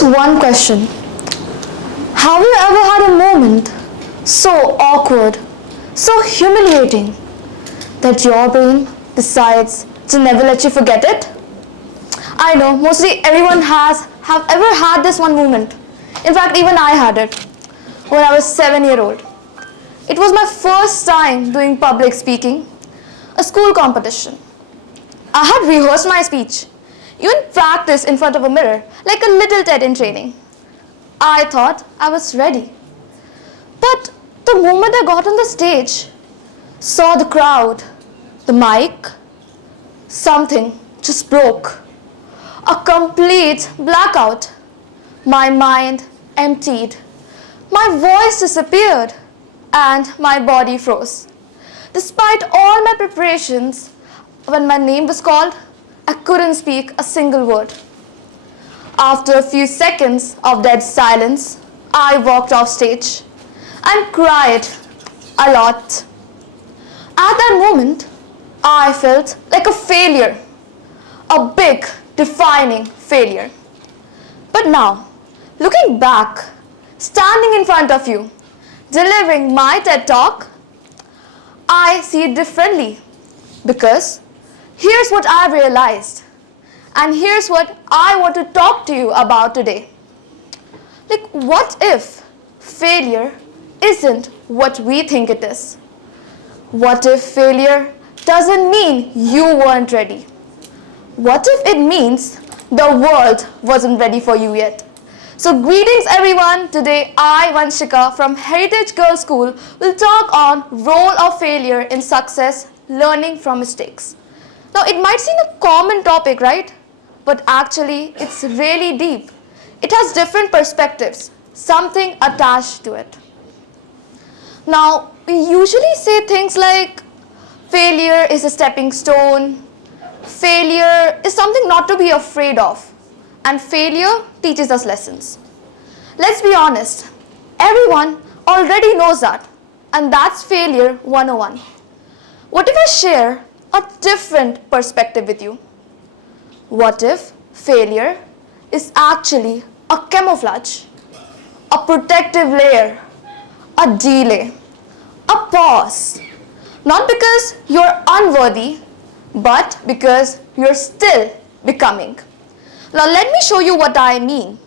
Just one question. Have you ever had a moment so awkward, so humiliating, that your brain decides to never let you forget it? I know, mostly everyone have ever had this one moment. In fact, even I had it when I was 7-year-old. It was my first time doing public speaking, a school competition. I had rehearsed my speech, even practiced in front of a mirror, like a little TED in training. I thought I was ready. But the moment I got on the stage, saw the crowd, the mic, something just broke. A complete blackout. My mind emptied. My voice disappeared and my body froze. Despite all my preparations, when my name was called, I couldn't speak a single word. After a few seconds of dead silence, I walked off stage and cried a lot. At that moment, I felt like a failure, a big, defining failure. But now, looking back, standing in front of you, delivering my TED Talk, I see it differently because here's what I've realized, and here's what I want to talk to you about today. Like, what if failure isn't what we think it is? What if failure doesn't mean you weren't ready? What if it means the world wasn't ready for you yet? So greetings everyone. Today I, Vanshika from Heritage Girls School will talk on role of failure in success, learning from mistakes. Now it might seem a common topic, right? But actually it's really deep. It has different perspectives, something attached to it. Now we usually say things like failure is a stepping stone, failure is something not to be afraid of, and failure teaches us lessons. Let's be honest, everyone already knows that, and that's failure 101. What if I share a different perspective with you? What if failure is actually a camouflage, a protective layer, a delay, a pause, not because you're unworthy, but because you're still becoming. Now let me show you what I mean.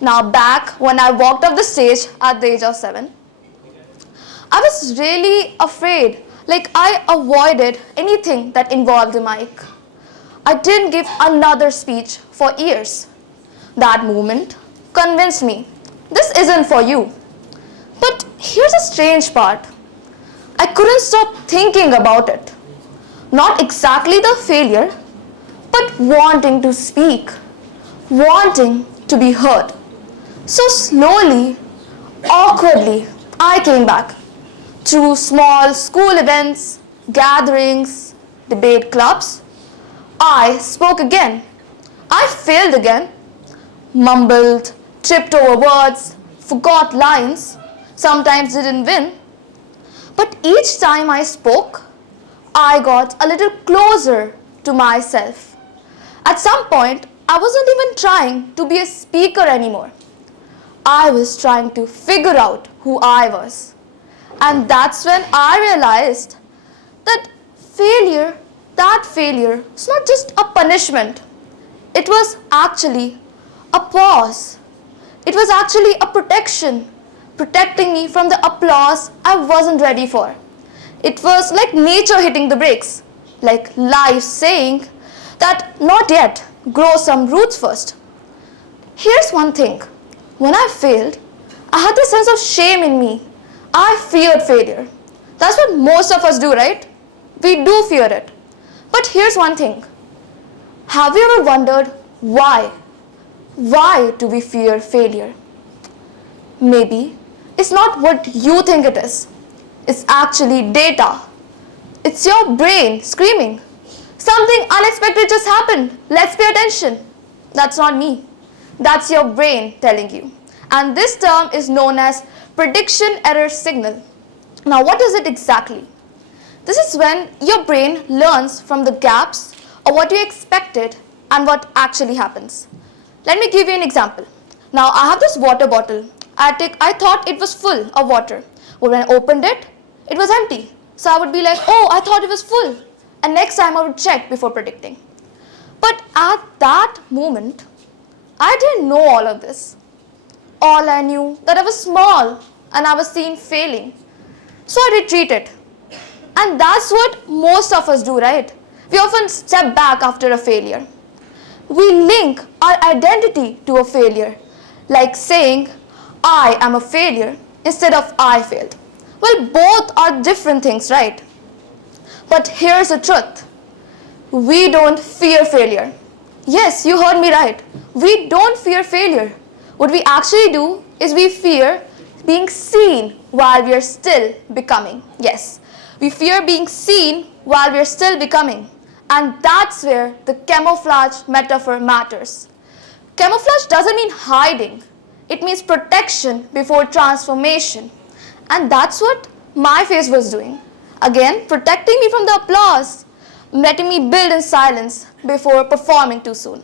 Now back when I walked off the stage at the age of 7, I was really afraid, like I avoided anything that involved a mic. I didn't give another speech for years. That moment convinced me, this isn't for you. But here's a strange part. I couldn't stop thinking about it. Not exactly the failure, but wanting to speak, wanting to be heard. So slowly, awkwardly, I came back. Through small school events, gatherings, debate clubs, I spoke again. I failed again, mumbled, tripped over words, forgot lines, sometimes didn't win. But each time I spoke, I got a little closer to myself. At some point, I wasn't even trying to be a speaker anymore. I was trying to figure out who I was. And that's when I realized that failure was not just a punishment. It was actually a pause. It was actually a protection, protecting me from the applause I wasn't ready for. It was like nature hitting the brakes, like life saying that not yet, grow some roots first. Here's one thing. When I failed, I had this sense of shame in me. I feared failure. That's what most of us do, right? We do fear it. But here's one thing. Have you ever wondered why? Why do we fear failure? Maybe it's not what you think it is. It's actually data. It's your brain screaming. Something unexpected just happened. Let's pay attention. That's not me. That's your brain telling you. And this term is known as prediction error signal. Now what is it exactly? This is when your brain learns from the gaps of what you expected and what actually happens. Let me give you an example. Now I have this water bottle. I thought it was full of water. But when I opened it, it was empty. So I would be like, oh, I thought it was full. And next time I would check before predicting. But at that moment, I didn't know all of this. All I knew that I was small and I was seen failing. So I retreated. And that's what most of us do, right? We often step back after a failure. We link our identity to a failure, like saying, I am a failure instead of I failed. Well, both are different things, right? But here's the truth. We don't fear failure. Yes, you heard me right. We don't fear failure. What we actually do is we fear being seen while we are still becoming. Yes, we fear being seen while we are still becoming. And that's where the camouflage metaphor matters. Camouflage doesn't mean hiding. It means protection before transformation. And that's what my face was doing. Again, protecting me from the applause, letting me build in silence before performing too soon.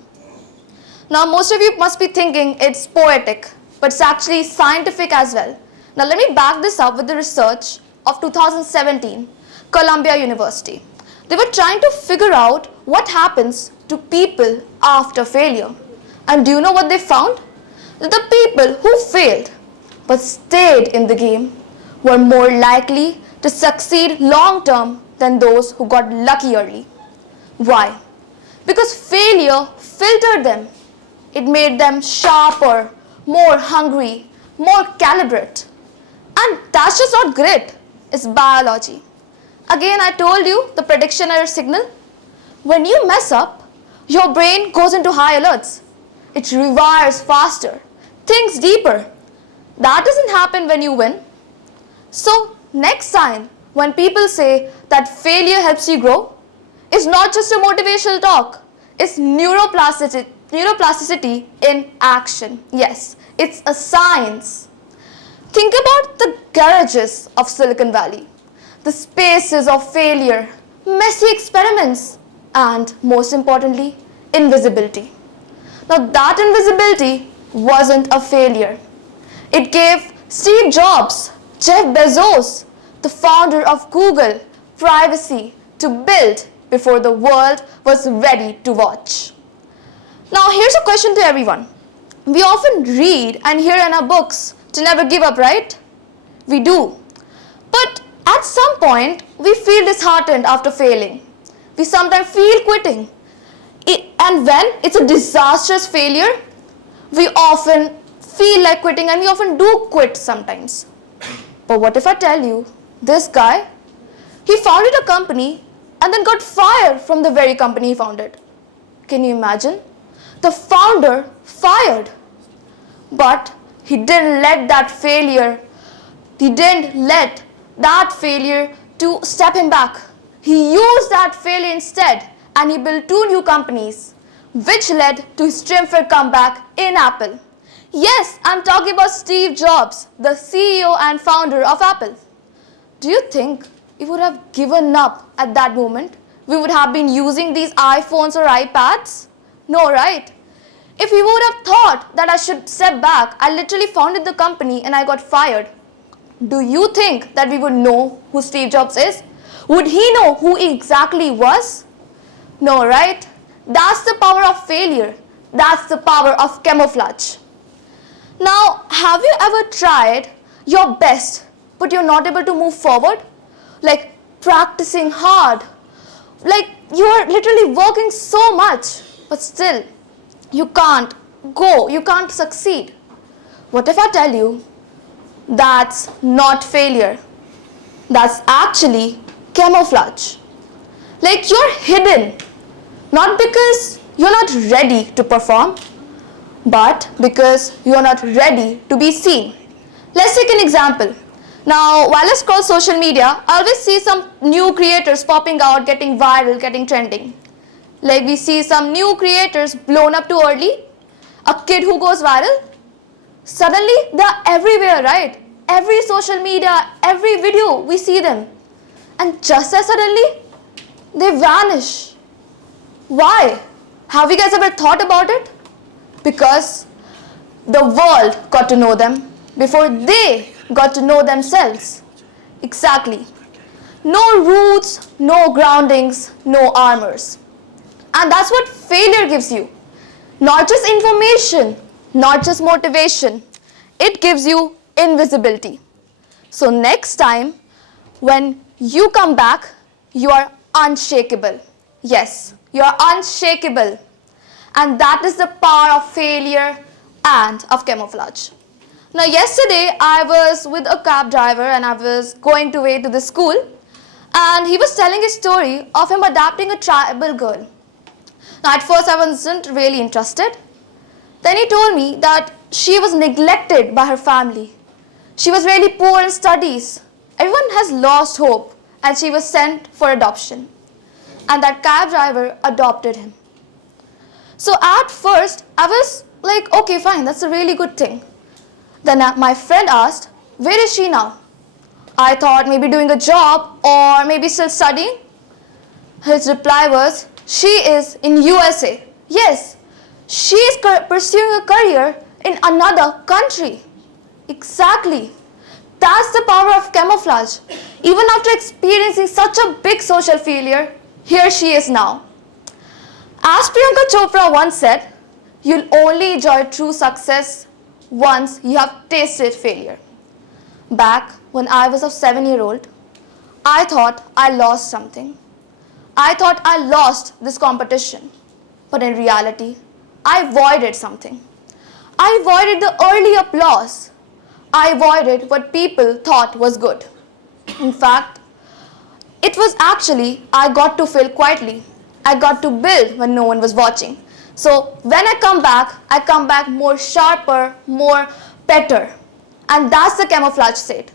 Now, most of you must be thinking it's poetic, but it's actually scientific as well. Now, let me back this up with the research of 2017, Columbia University. They were trying to figure out what happens to people after failure. And do you know what they found? That the people who failed but stayed in the game were more likely to succeed long term than those who got lucky early. Why? Because failure filtered them. It made them sharper, more hungry, more calibrate. And that's just not grit, it's biology. Again, I told you the prediction error signal. When you mess up, your brain goes into high alerts. It rewires faster, thinks deeper. That doesn't happen when you win. So, next time when people say that failure helps you grow, it's not just a motivational talk. It's neuroplasticity in action. Yes, it's a science. Think about the garages of Silicon Valley, the spaces of failure, messy experiments, and most importantly, invisibility. Now that invisibility wasn't a failure. It gave Steve Jobs, Jeff Bezos, the founder of Google, privacy to build before the world was ready to watch. Now here's a question to everyone. We often read and hear in our books to never give up, right? We do. But at some point, we feel disheartened after failing. We sometimes feel quitting. And when it's a disastrous failure, we often feel like quitting and we often do quit sometimes. But what if I tell you, this guy, he founded a company and then got fired from the very company he founded. Can you imagine? The founder fired. But he didn't let that failure to step him back. He used that failure instead and he built 2 new companies, which led to his triumphant comeback in Apple. Yes, I'm talking about Steve Jobs, the CEO and founder of Apple. Do you think he would have given up at that moment? We would have been using these iPhones or iPads? No, right? If he would have thought that I should step back, I literally founded the company and I got fired. Do you think that we would know who Steve Jobs is? Would he know who he exactly was? No, right? That's the power of failure. That's the power of camouflage. Now, have you ever tried your best, but you're not able to move forward? Like practicing hard. Like you are literally working so much, but still you can't go, you can't succeed. What if I tell you that's not failure? That's actually camouflage. Like you're hidden, not because you're not ready to perform, but because you're not ready to be seen. Let's take an example. Now, while I scroll social media, I always see some new creators popping out, getting viral, getting trending. Like we see some new creators blown up too early, a kid who goes viral. Suddenly, they're everywhere, right? Every social media, every video, we see them. And just as suddenly, they vanish. Why? Have you guys ever thought about it? Because The world got to know them before they got to know themselves. Exactly. No roots, no groundings, no armors. And that's what failure gives you. Not just information, not just motivation. It gives you invisibility. So next time, when you come back, you are unshakable. Yes, you are unshakable. And that is the power of failure and of camouflage. Now yesterday, I was with a cab driver and I was going to way to the school, and he was telling a story of him adopting a tribal girl. Now at first I wasn't really interested. Then he told me that she was neglected by her family. She was really poor in studies. Everyone has lost hope and she was sent for adoption. And that cab driver adopted him. So at first I was like, okay, fine, that's a really good thing. Then my friend asked, where is she now? I thought maybe doing a job or maybe still studying. His reply was, she is in USA. Yes, she is pursuing a career in another country. Exactly. That's the power of camouflage. Even after experiencing such a big social failure, here she is now. As Priyanka Chopra once said, you'll only enjoy true success once you have tasted failure. Back when I was a 7-year-old, I thought I lost something. I thought I lost this competition. But in reality, I avoided something. I avoided the early applause. I avoided what people thought was good. In fact, it was actually I got to fail quietly. I got to build when no one was watching. So when I come back more sharper, more better. And that's the camouflage state.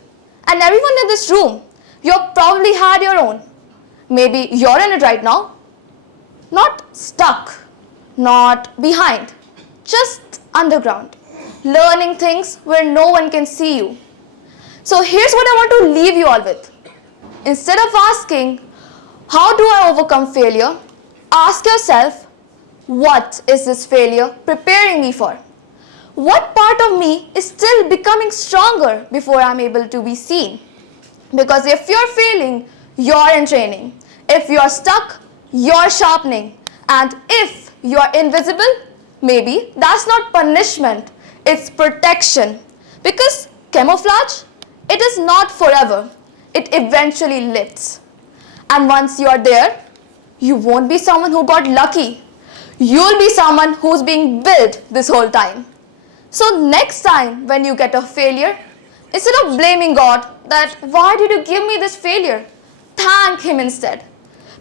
And everyone in this room, you've probably had your own. Maybe you're in it right now. Not stuck, not behind, just underground. Learning things where no one can see you. So here's what I want to leave you all with. Instead of asking, how do I overcome failure? Ask yourself, what is this failure preparing me for? What part of me is still becoming stronger before I'm able to be seen? Because if you're failing, you're in training. If you're stuck, you're sharpening. And if you're invisible, maybe that's not punishment, it's protection. Because camouflage, it is not forever. It eventually lifts. And once you're there, you won't be someone who got lucky. You'll be someone who's being built this whole time. So next time when you get a failure, instead of blaming God that why did you give me this failure, thank Him instead.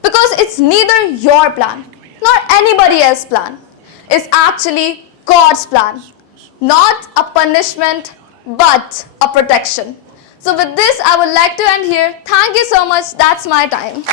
Because it's neither your plan nor anybody else's plan. It's actually God's plan. Not a punishment, but a protection. So with this, I would like to end here. Thank you so much. That's my time.